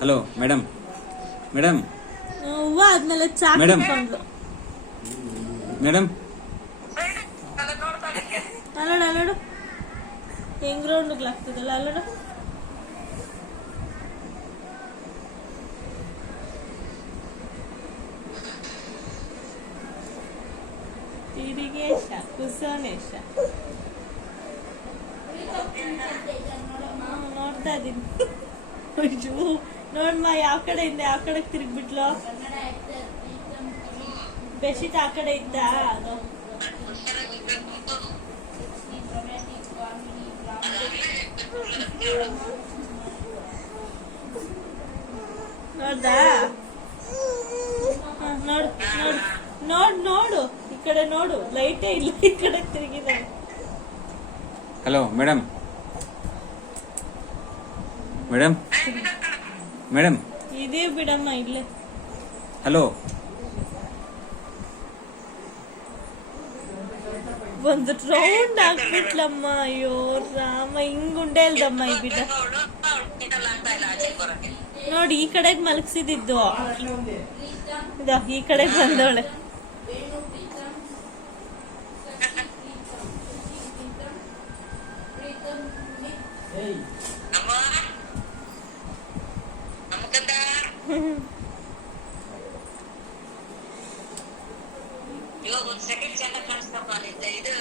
Hello madam madam ಹೂವ ಆದ್ಮೇಲೆ ಚಾ ಮೇಡಮ್. ಕುಡ್ಕೊಂಡ್ಲು. ಮೇಡಮ್ ಅಲ್ಲೋಡು ಅಲ್ಲೋಡು ಹೆಂಗ್ ರೌಂಡ್ಗಳಾಗ್ತದಲ್ಲ ಅಲ್ಲೋಡು. ತಿರಿಗೇಶ ಕುಸೋನೇಶ ನೋಡ್ತಾ ಇದೀನಿ. ಅಯ್ಯೋ ನೋಡ್ಮ ಯಾವ ಕಡೆಯಿಂದ ಯಾವ ಕಡೆಗೆ ತಿರುಗ್ಬಿಟ್ಲು. ಬೆಡ್ಶೀಟ್ ಆ ಕಡೆ ಇದ್ದ ಅದು. ನೋಡ್ದಾ ನೋಡು ನೋಡು ನೋಡು ನೋಡು ಈ ಕಡೆ ನೋಡು. ಲೈಟೇ ಇಲ್ಲ ಈ ಕಡೆ ತಿರುಗಿದಾಳೆ. ಹಲೋ ಮೇಡಮ್ ಮೇಡಮ್ ಮೇಡಮ್ ಇದೇ ಬಿಡಮ್ಮ ಇಲ್ಲೇ. ಹಲೋ ಒಂದು ರೌಂಡ್ ಹಾಕ್ಬಿಟ್ಲಮ್ಮ. ಅಯ್ಯೋ ರಾಮ ಹಿಂಗ್ ಉಂಡೆ ಅಲ್ದಮ್ಮ ಈ ಬಿಡ. ನೋಡಿ ಈ ಕಡೆಗ್ ಮಲಗಿಸಿದ್ದು ಈ ಕಡೆಗ್ ಬಂದವಳೆ. ಇವಾಗ ಒಂದ್ ಸೆಕೆಂಡ್ ಚೆನ್ನಾಗಿ ಕಾಣಿಸ್ತಪ್ಪ ಇದು